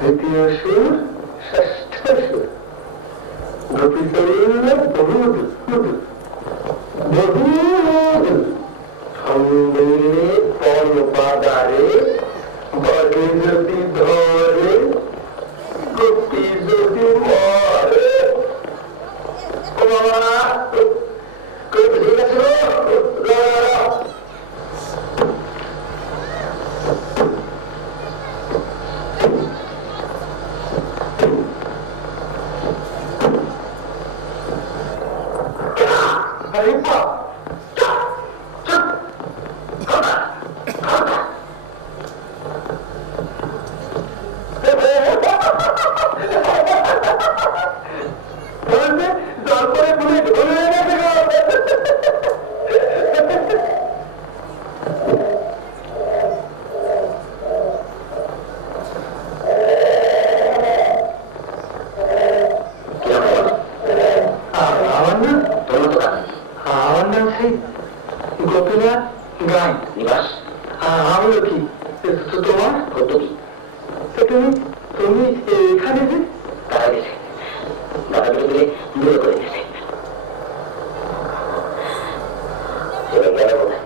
দ্বিতীয় সুর, ষষ্ঠ সুর। গোপীতল্য বহুদ বহুদ ছন্দে পল পাদারে বলে যদি ধরে গোপী যদি মরে। ও বাবা ঠিক আছে। গোপীনাথ গাই নিবাস। আমলো কি তোমার কত কি? তুমি তুমি এখানে যে তারা গেছে, দাদা মিলে দূরে করে দিয়েছে। সেটা গেল বোধ হয়।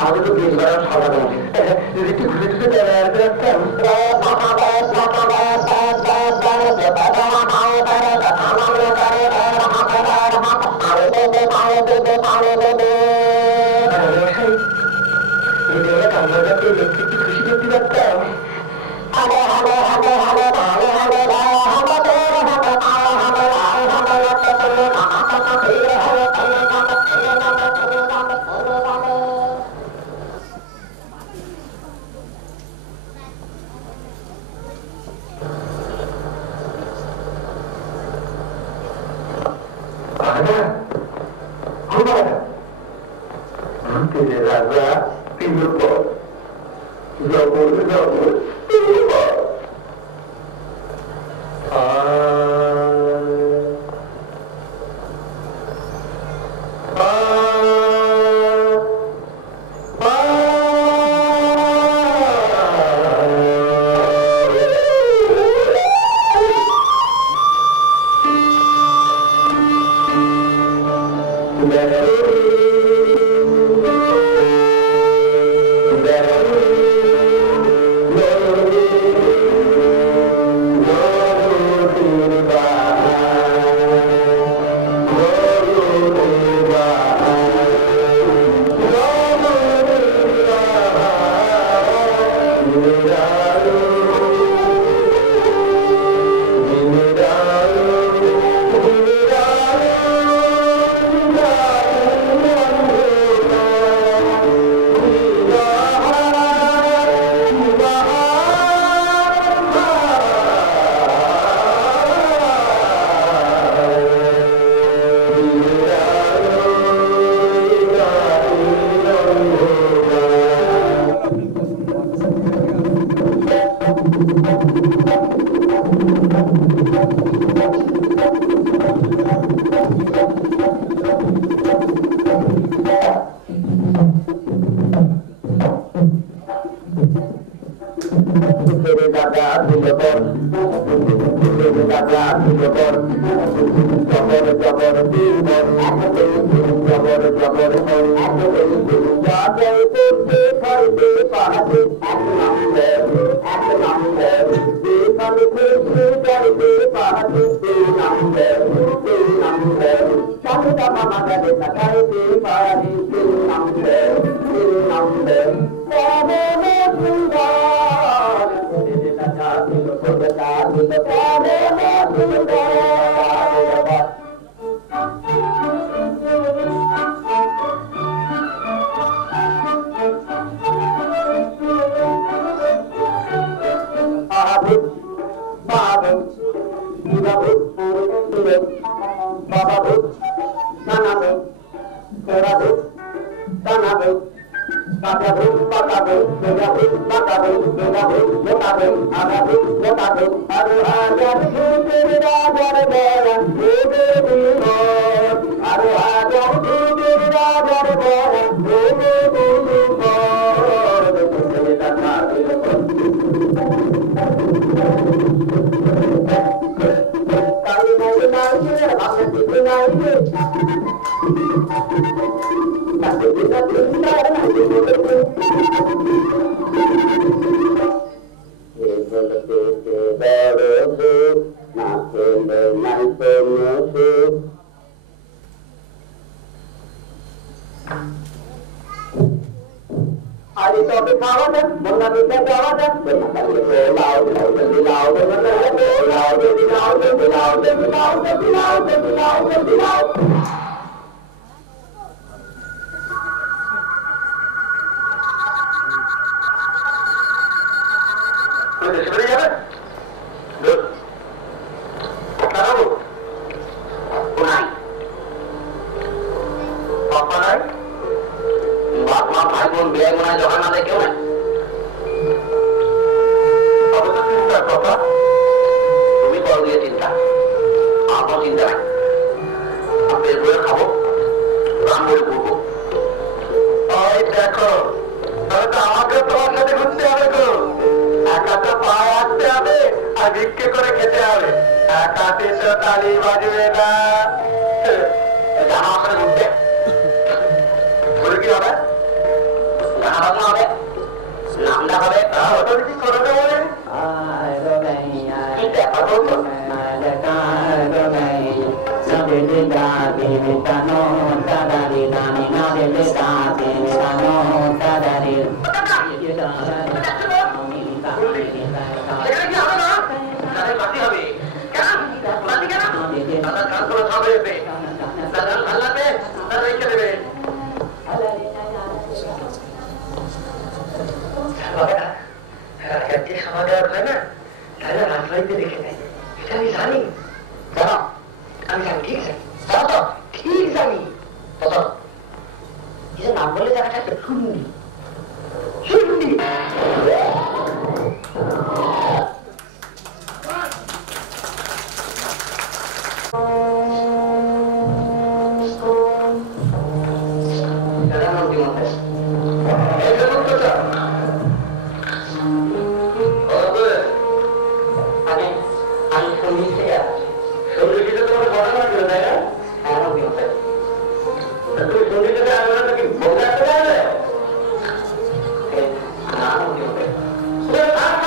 আমাদের তো বেশ বড় সভা যদি একটু ঘুরে ঘুরে বেড়াতে রাখতাম খুশি করতে পারতাম রাজা তিন পর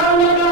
I'm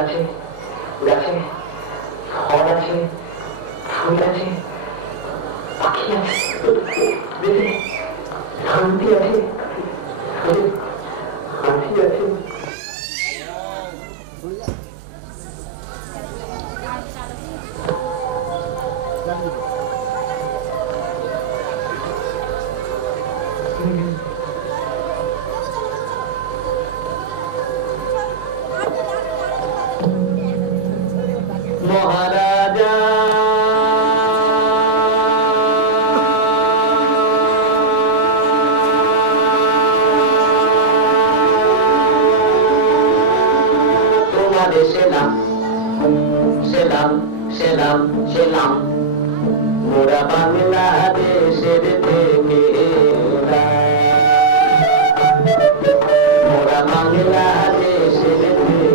আছে, গাছে ফল আছে, ফুল আছে, পাখি আছে, দেখে শান্তি আছে, হাসি আছে। মহারাজা তোমাদের সেলাম সেলাম সেলাম সেলাম, মোরা বাংলাদেশের থেকে মোরা বাংলাদেশের থেকে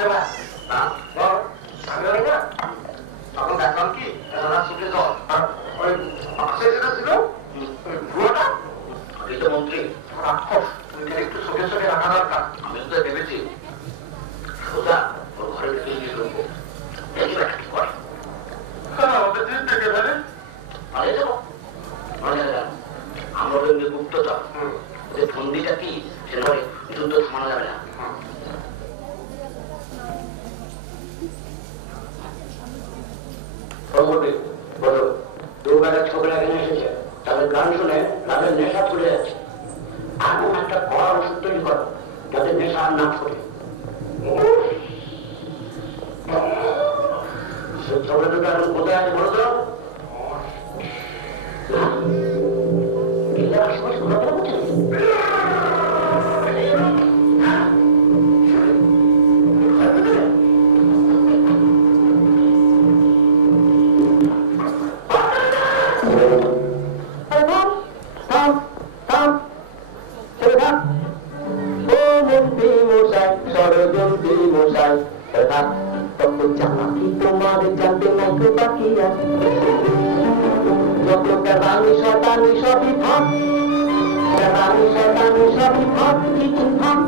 আমি ওই না তখন দেখলাম কি সুখে জল ওই পাশে যেটা ছিল বুড়োটা মন্ত্রী রাক্ষস একটু চোখে চোখে রাখা দরকার আমি তো ভেবেছি সোজা ওর ঘরের ভিতরে নিয়ে ঢুকবো দেখি বেটা কি করে আমাদের দিন থেকে ফেলে পালিয়ে যাবো আমরা ওদের গুপ্তচর ওদের ফন্দিটা কি সেটা যুদ্ধ থামানো যাবে না বলো দুর্গাটা ছোকরা এখানে এসেছে তাদের গান শুনে তাদের নেশা ছুটে যাচ্ছে এমন একটা কড়া ওষুধ তৈরি করো যাতে নেশা আর না ছুটে ছোকরা দুটো এখন কোথায় আছে বলো তো আশেপাশে ঘোরাফেরা করছে তোমার জানতে নাকি বাকি আছে যত রানী শতানি সবই ভাব রানী শতানি সবই ভাব কিছু ভাব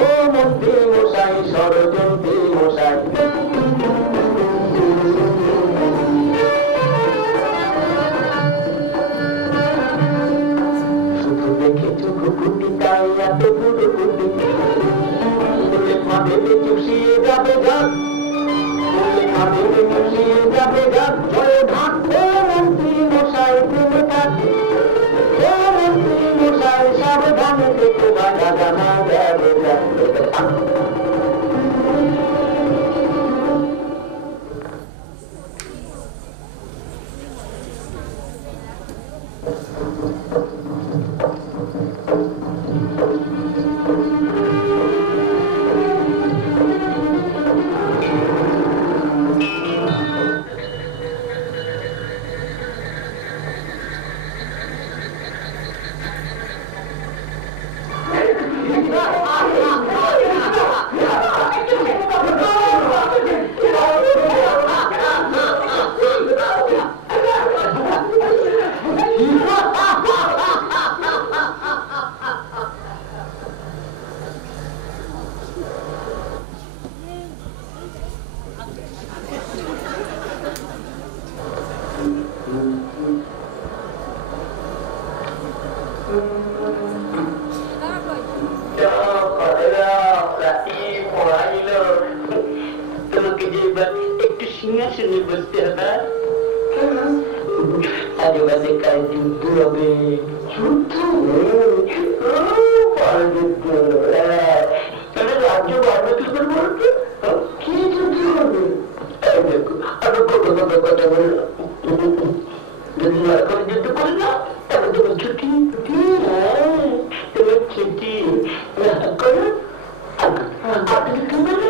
ও মন্ত্রী মশাই ষড়যন্ত্রী মশাই শুধু দেখেছো খুকুটি তাই এত পুরো কুটি মাঠে চুষিয়ে যাবে যান মাঠে চুষিয়ে যাবে যান জয় ঢাক ও মন্ত্রী মশাই তুমি থাক ও মন্ত্রী মশাই সাবধানে দেখো বাধা জানা যাবে একটু সিংহাসনে বসতে হবে আজেবাজে কাজ যুদ্ধ হবে রাজ্য বাড়বে কি করে বলতো কি যুদ্ধ হবে কথা বলল যদি এখন যুদ্ধ করি না তবে তোমার ছুটি তোমার ছুটি করো আপনি কি বলেন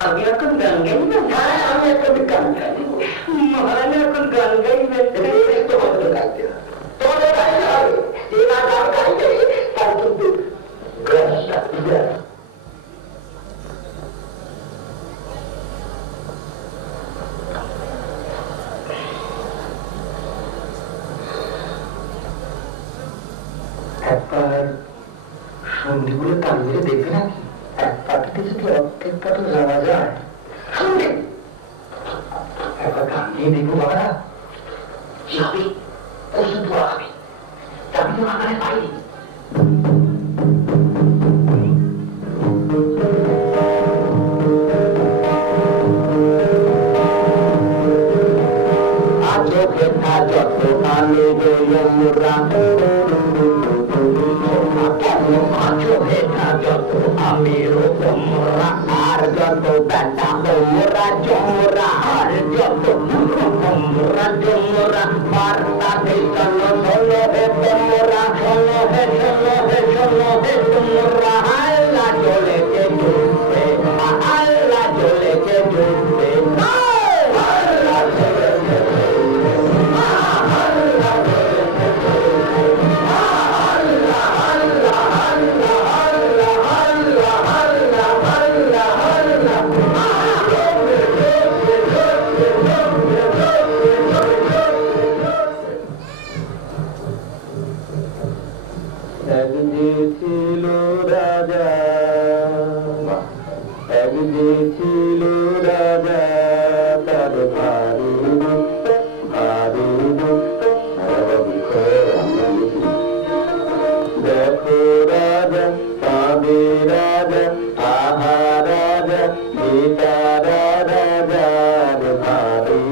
আমি এখন গান গাই না আমি এখন গান গাই মহারানী এখন গান গাইবে তোমাদের গাইতে তোমাদের গাইতে হবে যে না গান গাইবে তার কিন্তু একবার সন্ধিগুলো তাল মেরে দেখবে নাকি এক পাটিতে যদি অর্ধেক পাটে যাওয়া যায় একবার গান নিয়ে দেখবো বাবারা কি হবে ওষুধ দেওয়া হবে আমি তো আমার বাইরে যত আলো মোরা যত আমির তোমরা আর যত বেটা তোমরা জমরা আর যত তোমরা জমরা বার্তা শোনো শোনো হে তোমরা শোনো হে শোনো হে শোনো হে তোমরা হাল্লা চলেছে যে ছিল রাজা, এক যে ছিল রাজা, তার ভারী ভারী দেখো রাজা কাঁদে রাজা, আহা রাজা গীতা রাজার ভারী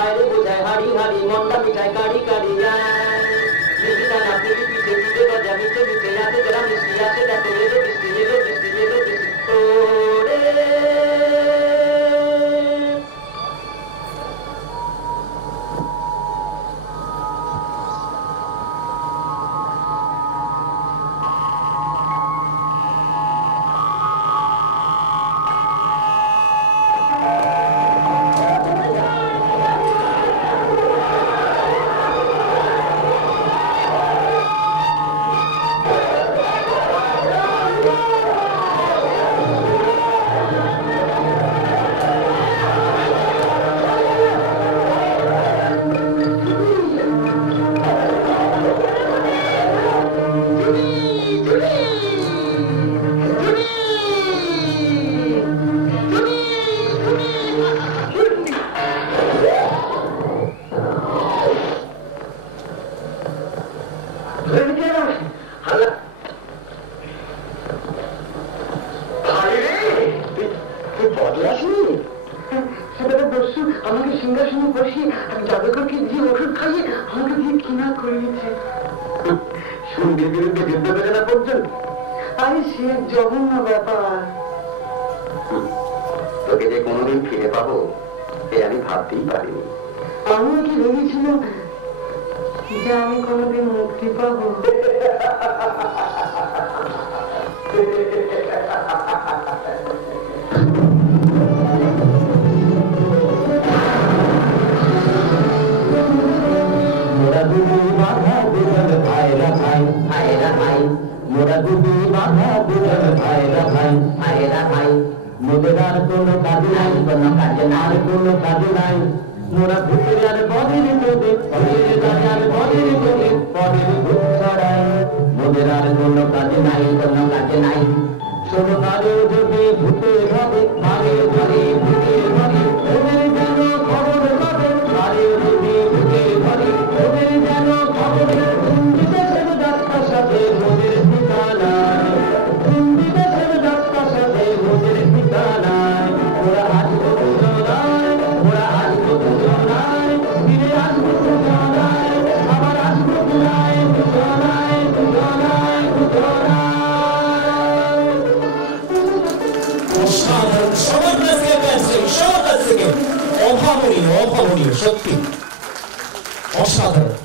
আরে বোঝায় হাড়ি হাড়ি মনটা মিঠাই কাড়ি কাড়ি মিষ্টি দানা পুরি পিঠে পিঠে গজা মিঠে মিঠে আছে যারা মিষ্টি আছে দেখো এলো বৃষ্টি এলো বৃষ্টি এলো বৃষ্টি ওরে আমাকে সিংহাসনে বসিয়ে আমি জাদুকরকে দিয়ে ওষুধ খাইয়ে আমাকে দিয়ে কিনা করিয়েছে সন্ধ্যের বিরুদ্ধে যুদ্ধ করে না পর্যন্ত আরে সে জঘন্য ব্যাপার তোকে যে কোনোদিন ফিরে পাবো এ আমি ভাবতেই পারিনি আমিও কি ভেবেছিলাম যে আমি কোনোদিন মুক্তি পাবো মোদের আর কোনো কাজ নাই কোনো কাজে আর কোনো কাজ নাই মোরা ভূতের আর বদের তোদের পরের রাজার বদের তোদের পরের ভূত ছড়াই মোদের আর কোনো কাজ নাই কোনো কাজে নাই শোনো কারো যদি ভূতে হবে কারে ধরে ভূতে ধরে ওদের যেন খবর পাবে কারে যদি ভূতে ধরে ওদের যেন খবর বিদেশের যাত্রার সাথে মোদের ঠিকানা বিদেশের যাত্রার সাথে মোদের ঠিকানা ওরা আসবো পুজোনায় ওরা আসবো পুজোনায় ফিরে আসবো পুজোনায় আবার আসবো পুজোনায় পুজোনায় পুজোনায় পুজোনায় সবার কাছ থেকে অভাবনীয় অভাবনীয় সত্যি অসাধারণ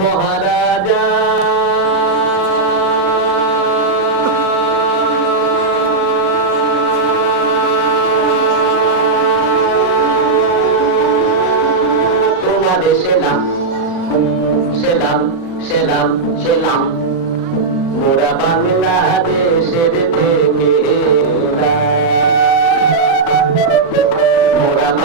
মহারাজা তোমাদের সেলাম সেলাম সেলাম সেলাম মোরা বাংলাদেশের থেকে মোরা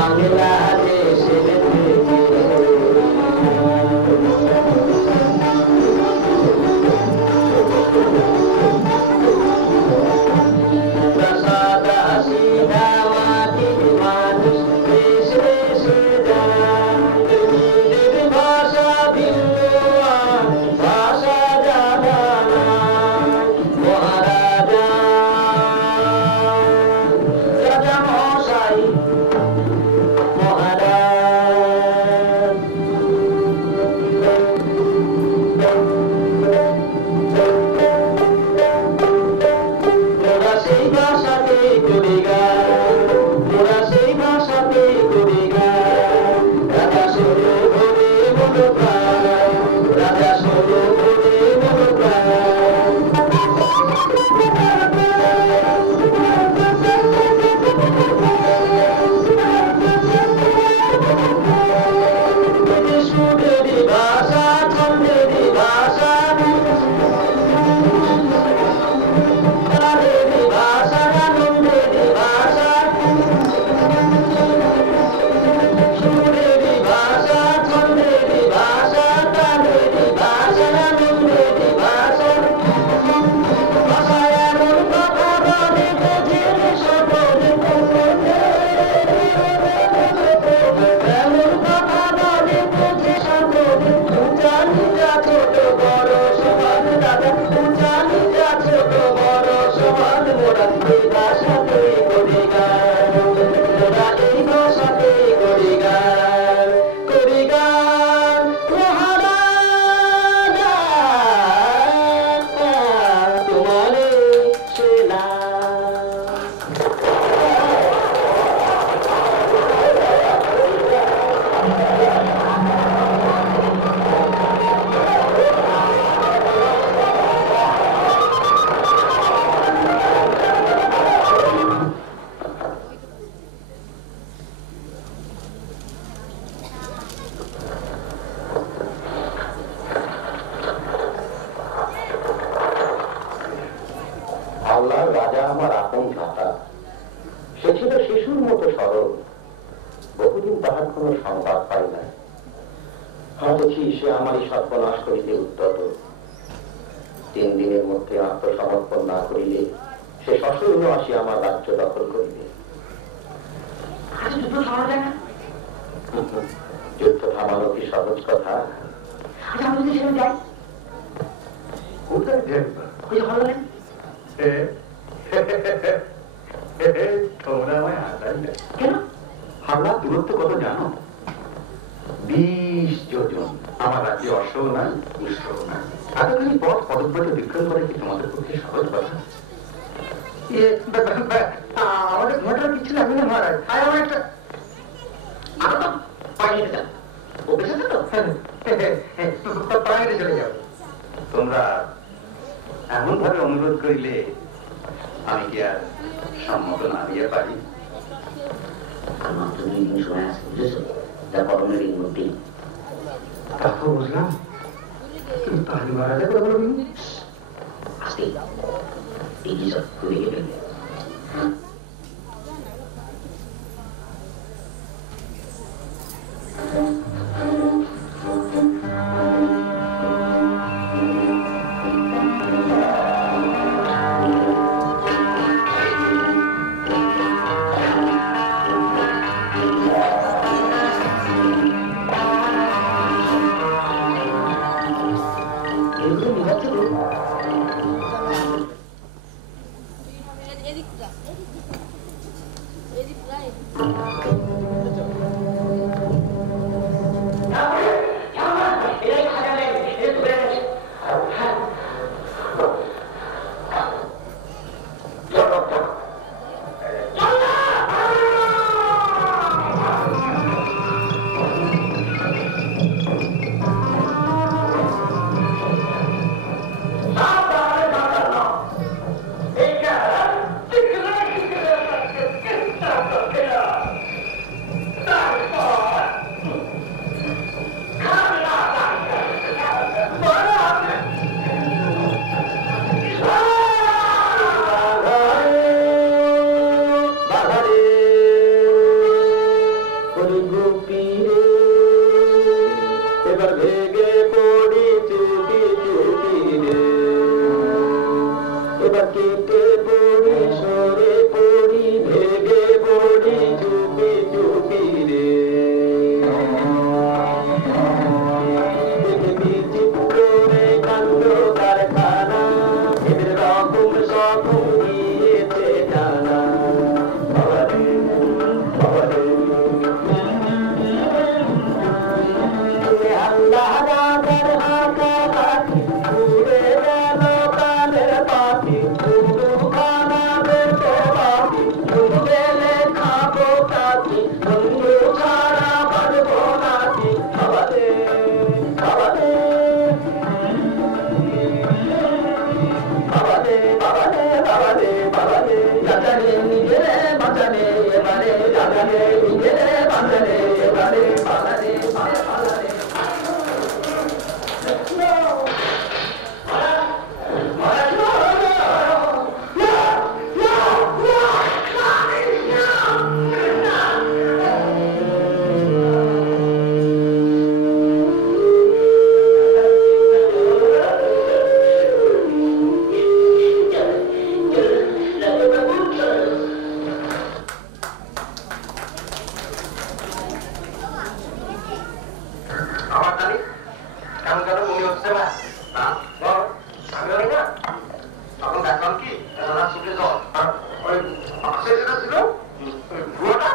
এদিকটা আমি ওই না তখন দেখলাম কি সুখে জল ওই পাশে যেটা ছিল বুড়োটা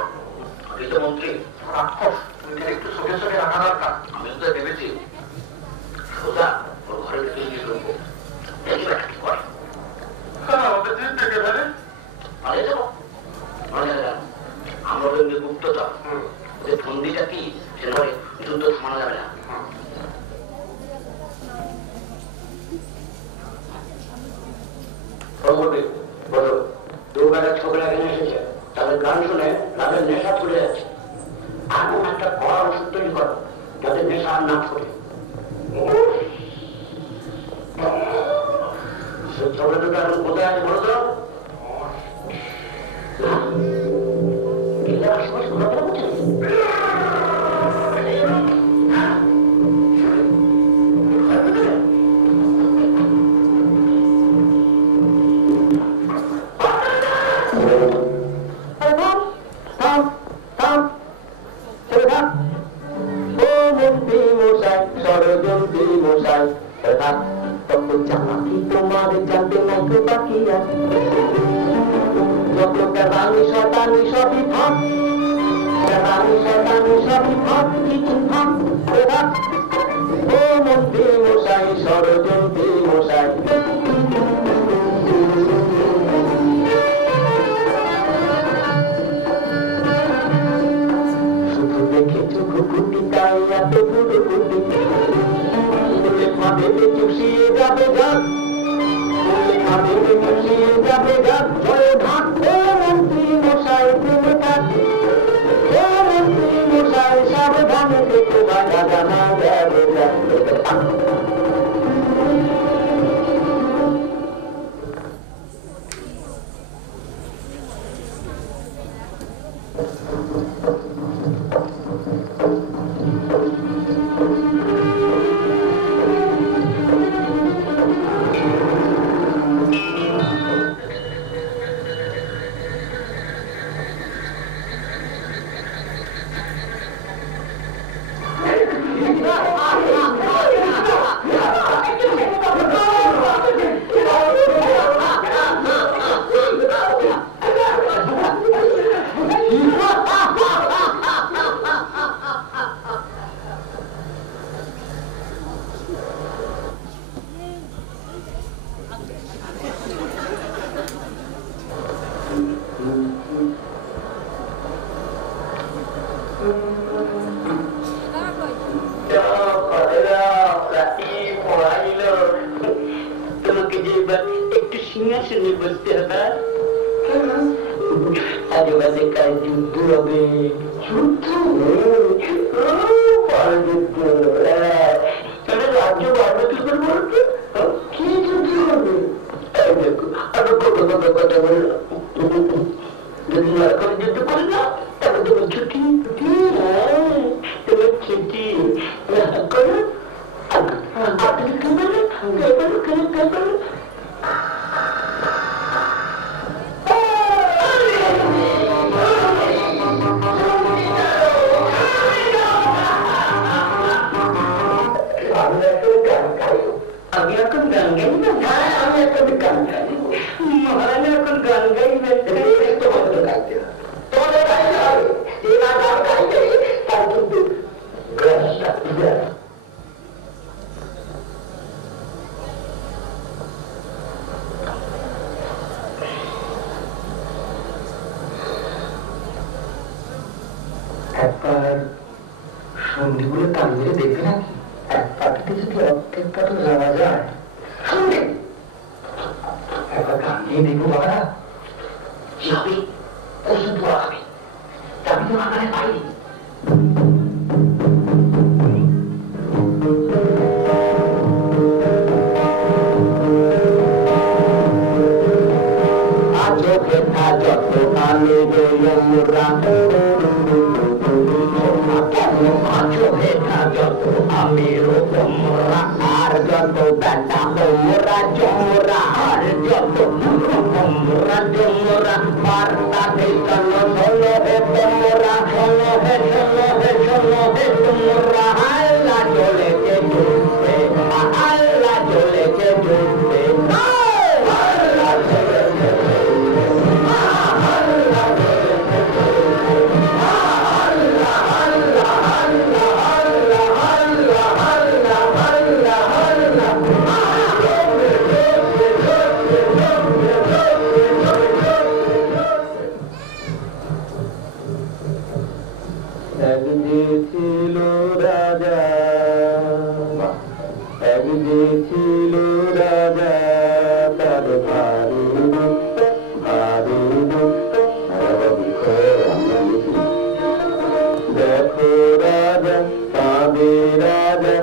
মন্ত্রী রাক্ষস একটু চোখে চোখে রাখা দরকার আমি তো ভেবেছি সোজা ওর ঘরের ভিতরে নিয়ে ঢুকবো দেখি বেটা কি করে আমাদের জিনিস দেখে ফেলে পালিয়ে যাবো আমরা কিন্তু গুপ্তচর ওদের বন্দিটা কি সেটা যুদ্ধ থামানো যাবে না বলো দুর্গাটা ছোকরা এখানে এসেছে তাদের গান শুনে তাদের নেশা ছুটে যাচ্ছে এমন একটা কড়া ওষুধ তৈরি করো যাতে নেশা আর না ছুটে ছোট দুটো এখন কোথায় আছে বলো তো আশেপাশে ঘোরাফেরা করছে তোমার জানতে নাকি বাকি আছে যত রানী শতানি সবই ভাব রানী শতানি সবই ভাব কিছু ভাব ও মন্ত্রী মশাই ষড়যন্ত্রী মশাই শুধু দেখেছো খুকুটি তাই এত পুরো কুটি ভাবে চুষিয়ে যাবে যাক ভাবে চুষিয়ে যাবে যাক জয় ঢাক ও মন্ত্রী মশাই তুমি থাক ও মন্ত্রী মশাই সাবধানে দেখো বাধা জানা যাবে একটু সিংহাসনে বসতে হবে আগে বাজে কাজ যুদ্ধ হবে যুদ্ধ রাজ্য বাড়বে কি করে বলবে কি যুদ্ধ হবে কথা বলল যদি এখন যুদ্ধ করি না তবে তোমার ছুটি তোমার ছুটি করো আপনি কি বলেন আমি এখন গান গাই না আমি এখন গান গাই মহারানী এখন গান গাইবে তোমাদের গাইতে তোমাদের গাইতে হবে যে না গান গাইবে তার কিন্তু একবার সন্ধিগুলো তাল মেরে দেখবে নাকি এক পাটিতে যদি অর্ধেক পাটে যাওয়া যায় একবার গান নিয়ে দেখবো বাবারা কি হবে ওষুধ দেওয়া হবে আমি তো আমার পাইনি যত কালে যত আমির আর যত বেটা ওমরা জমরা আর যত ওমরা জমরা বার্তা দেশন শোনো হে তোমরা শোনো হে শোনো হে শোনো হে তোমরা হাল্লা চলেছে এক যে ছিল রাজা, এক যে ছিল রাজা, তার ভারী ভারী দেখো রাজা কাঁদে রাজা,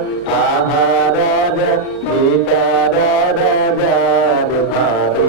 আহা রাজা বেতারা রাজার ভারী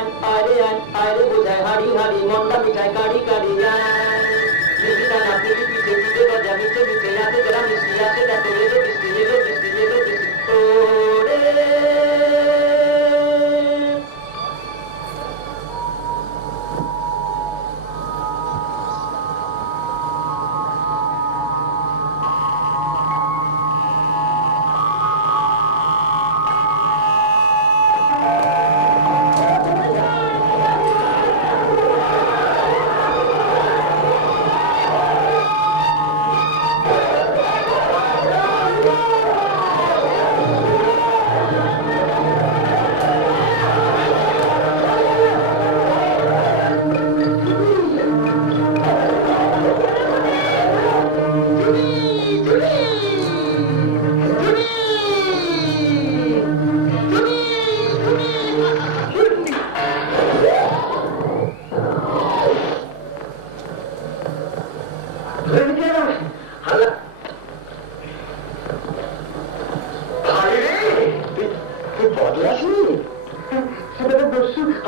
আরে বোঝায় হাড়ি হাড়ি মন্ডা মিঠাই কাড়ি কাড়ি মিষ্টিটা না পিঠে পিঠে পিঠে বাজা মিঠে মিঠে আছে যারা মিষ্টি আছে দেখো এলো বৃষ্টি এলো বৃষ্টি এলো বৃষ্টি ওরে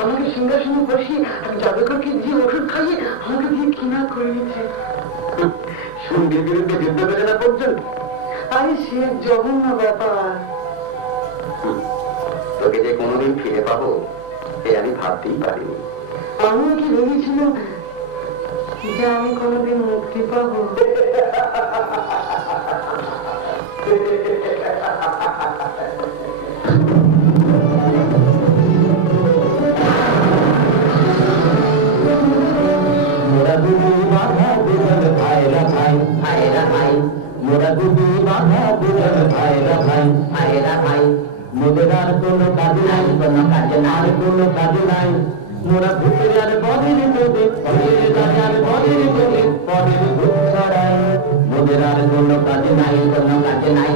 আমাকে সিংহাসনে বসিয়ে জাদুকরকে দিয়ে ওষুধ খাইয়ে আমাকে দিয়ে কিনা করে নিচ্ছে সন্ধ্যের বিরুদ্ধে যুদ্ধ করে না পর্যন্ত আরে সে জঘন্য ব্যাপার তোকে যে কোনোদিন ফিরে পাবো এ আমি ভাবতেই পারিনি আমিও কি ভেবেছিলাম যে আমি কোনোদিন মুক্তি পাবো মোদের আর কোনো কাজ নাই কোনো কাজে আর কোনো কাজ নাই মোরা ভূতের আর বদের তোদের পরের রাজার বদের তোদের পরের ভূত ছড়াই মোদের আর কোনো কাজ নাই কোনো কাজে নাই